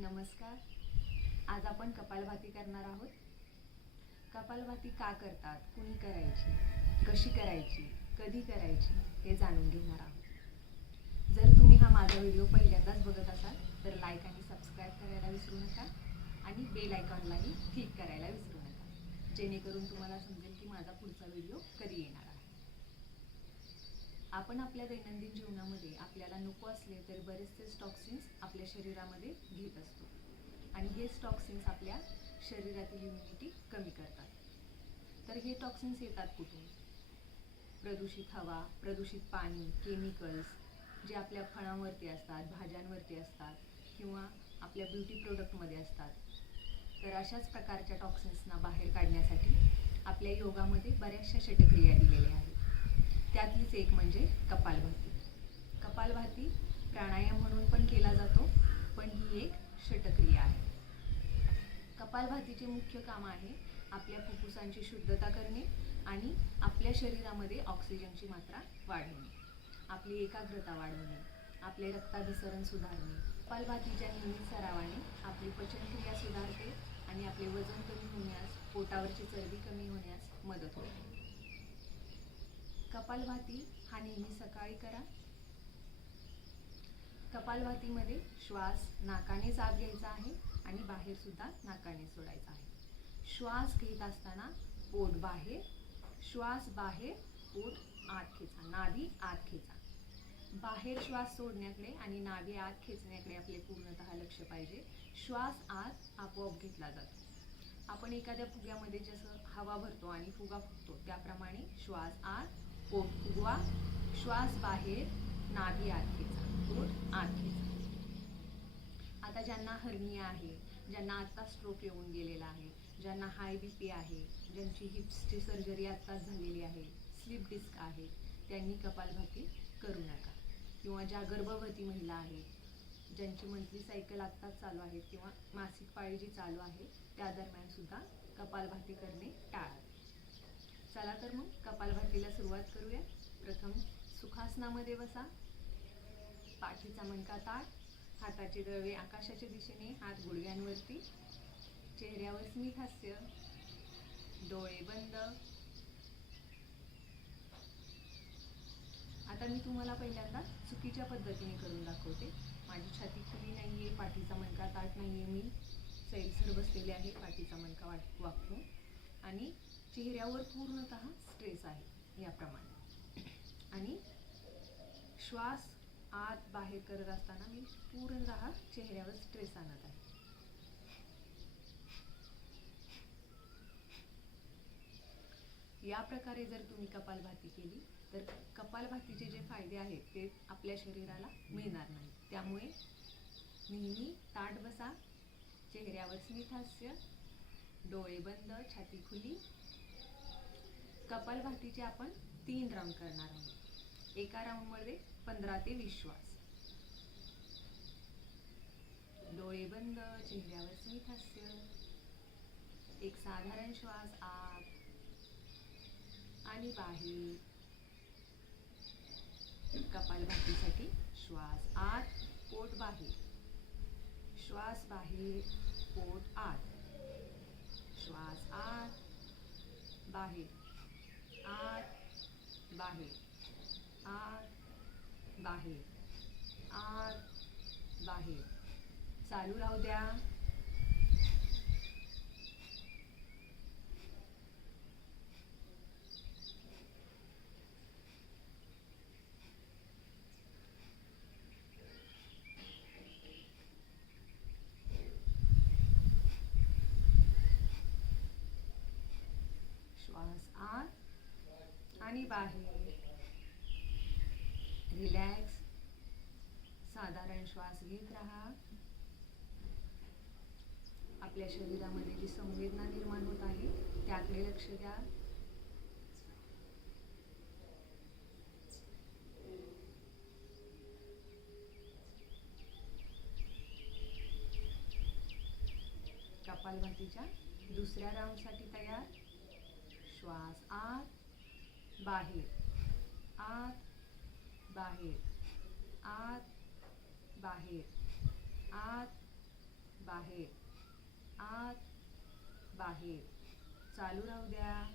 नमस्कार. आज आपण कपालभाती करणार आहोत. कपालभाती का करतात? कुणी करायची? कशी करायची? कधी करायची? हे जाणून घेणार आहोत. जर तुम्ही हा माझा व्हिडिओ पहिल्यांदाच बघत असाल तर लाईक आणि सबस्क्राईब करायला विसरू नका आणि बेल आयकॉनलाही क्लिक करायला विसरू नका. जेणेकरून तुम्हाला समजेल की माझा पुढचा व्हिडिओ कधी येणार. आपण आपल्या दैनंदिन जीवनामध्ये आपल्याला नको असले तरी बरेचसे टॉक्सिन्स आपल्या शरीरामध्ये घेत असतो. आणि हेच टॉक्सिन्स आपल्या शरीरातील इम्युनिटी कमी करतात. तर हे टॉक्सिन्स येतात कुठून? प्रदूषित हवा प्रदूषित पाणी केमिकल्स जे आपल्या फळांवरती असतात भाज्यांवरती असतात किंवा आपल्या ब्युटी प्रोडक्टमध्ये असतात. तर अशाच प्रकारच्या टॉक्सिन्सना बाहेर काढण्यासाठी आपल्या योगामध्ये बऱ्याचशा षटक्रिया दिलेल्या आहेत. त्यातलीच एक म्हणजे कपालभाती. कपालभाती प्राणायाम म्हणून पण केला जातो पण ही एक षटक्रिया आहे. कपालभातीचे मुख्य काम आहे आपल्या फुफ्फुसांची शुद्धता करणे आणि आपल्या शरीरामध्ये ऑक्सिजनची मात्रा वाढवणे. आपली एकाग्रता वाढवणे आपले रक्ताभिसरण सुधारणे. कपालभातीच्या नियमित सरावाने आपली पचनक्रिया सुधारते आणि आपले वजन कमी होण्यास पोटावरची चरबी कमी होण्यास मदत होते. कपालभाती हा नेहमी सकाळी करा. कपालभातीमध्ये श्वास नाकाने जाग घ्यायचा आहे आणि बाहेर सुद्धा नाकाने सोडायचा आहे. श्वास घेत असताना पोट बाहेर श्वास बाहेर पोट आत खेचा नाभी आत खेचा. बाहेर श्वास सोडण्याकडे आणि नाभी आत खेचण्याकडे आपले पूर्णतः लक्ष पाहिजे. श्वास आत आपोआप घेतला जातो. आपण एखाद्या फुग्यामध्ये जसं हवा भरतो आणि फुगा फुगतो त्याप्रमाणे श्वास आत पोट फुगवा श्वास बाहेर नाभी आत खेचा पोट आता ज्यांना हर्निया आहे ज्यांना आत्ता स्ट्रोक येऊन गेलेला आहे ज्यांना हाय बी पी आहे ज्यांची हिप्सची सर्जरी आत्ताच झालेली आहे स्लिप डिस्क आहे त्यांनी कपालभाती करू नका. किंवा ज्या गर्भवती महिला आहेत ज्यांची मंथली सायकल आत्ताच चालू आहे किंवा मासिक पाळी जी चालू आहे त्या दरम्यान सुद्धा कपालभाती करणे टाळा. चला तर मग कपालभातीला सुरुवात करूया. प्रथम सुखासनामध्ये बसा. पाठीचा मणका ताट हाताचे दळवे आकाशाच्या दिशेने हात गुडघ्यांवरती. चेहऱ्यावर स्मित हास्य डोळे बंद. आता मी तुम्हाला पहिल्यांदा चुकीच्या पद्धतीने करून दाखवते. माझी छाती खुली आहे पाठीचा मणका ताट नाही आहे मी. सैलसर बसलेले आहे पाठीचा मणका वाट वापरून आणि चेहऱ्यावर पूर्णतः स्ट्रेस आहे याप्रमाणे. आणि श्वास आत बाहेर करत असताना मी पूर्णतः चेहऱ्यावर स्ट्रेस आणत आहे. या प्रकारे जर तुम्ही कपालभाती केली तर कपालभातीचे जे फायदे आहेत ते आपल्या शरीराला मिळणार नाही त्यामुळे नेहमी ताट बसा चेहऱ्यावर स्मित हास्य डोळे बंद छाती खुली कपालभातीचे आपण तीन राऊंड करणार आहोत. एका राऊंडमध्ये पंधरा ते वीस श्वास. डोळे बंद चेहऱ्यावर स्मित हास्य एक साधारण श्वास आत. आणि बाहेर. कपालभातीसाठी श्वास आत पोट बाहेर. श्वास बाहेर पोट आत. श्वास आत बाहेर. आत बाहेर. आत बाहेर. आत बाहेर. चालू राहू द्या. श्वास आणि बाहेर. रिलॅक्स साधारण श्वास घेत राहा. आपल्या शरीरामध्ये जी संवेदना निर्माण होत आहे त्याकडे लक्ष द्या. कपालभातीच्या दुसऱ्या राऊंडसाठी तयार. श्वास आत. बाहेर. आत बाहेर. आत बाहेर. आत बाहेर. आत बाहेर. चालू राहू द्या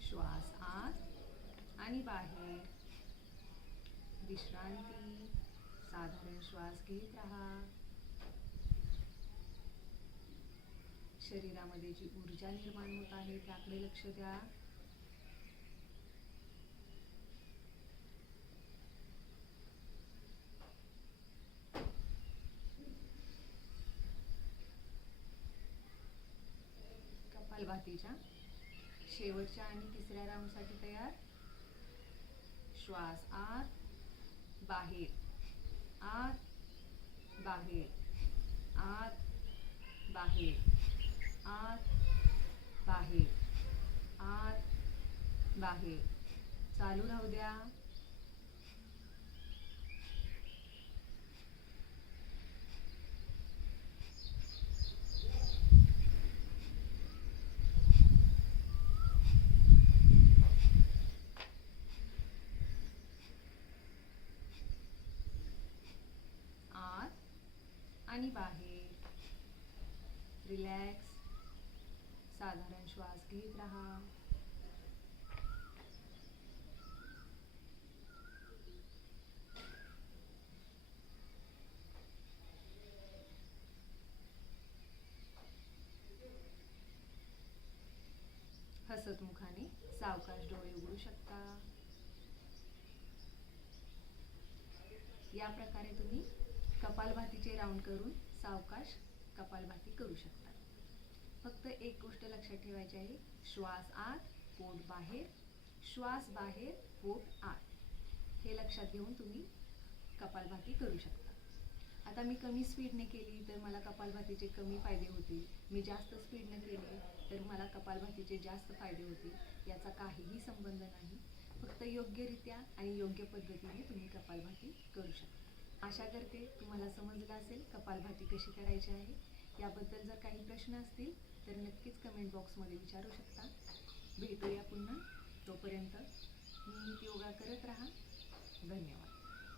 श्वास आहे. बाहेर विश्रांती साधारण श्वास घेत राहा. शरीरामध्ये जी ऊर्जा निर्माण होत आहे त्याकडे लक्ष द्या. कपालभातीच्या शेवटच्या आणि तिसऱ्या राऊंडसाठी तयार. श्वास आत बाहेर. आत बाहेर. आत बाहेर. आत बाहेर. आत बाहेर. चालू राहू द्या आत आणि बाहेर. रिलॅक्स साधारण श्वास घेत राहा. हसत मुखाने सावकाश डोळे उघडू शकता. या प्रकारे तुम्ही राऊंड करून सावकाश कपालभाती करू शकता. फक्त एक गोष्ट लक्षात ठेवायची आहे. श्वास आत पोट बाहेर. श्वास बाहेर पोट आत. हे लक्षात घेऊन तुम्ही कपालभाती करू शकता. आता मी कमी स्पीडने केली तर मला कपालभातीचे कमी फायदे होतील. मी जास्त स्पीडने केले तर मला कपालभातीचे जास्त फायदे होतील. याचा काहीही संबंध नाही. फक्त योग्यरित्या आणि योग्य पद्धतीने तुम्ही कपालभाती करू शकता. आशा करते तुम्हाला समजलं असेल कपालभाती कशी करायची आहे. याबद्दल जर काही प्रश्न असतील तर नक्कीच कमेंट बॉक्समध्ये विचारू शकता. भेटूया पुन्हा. तोपर्यंत नियमित योगा करत राहा. धन्यवाद.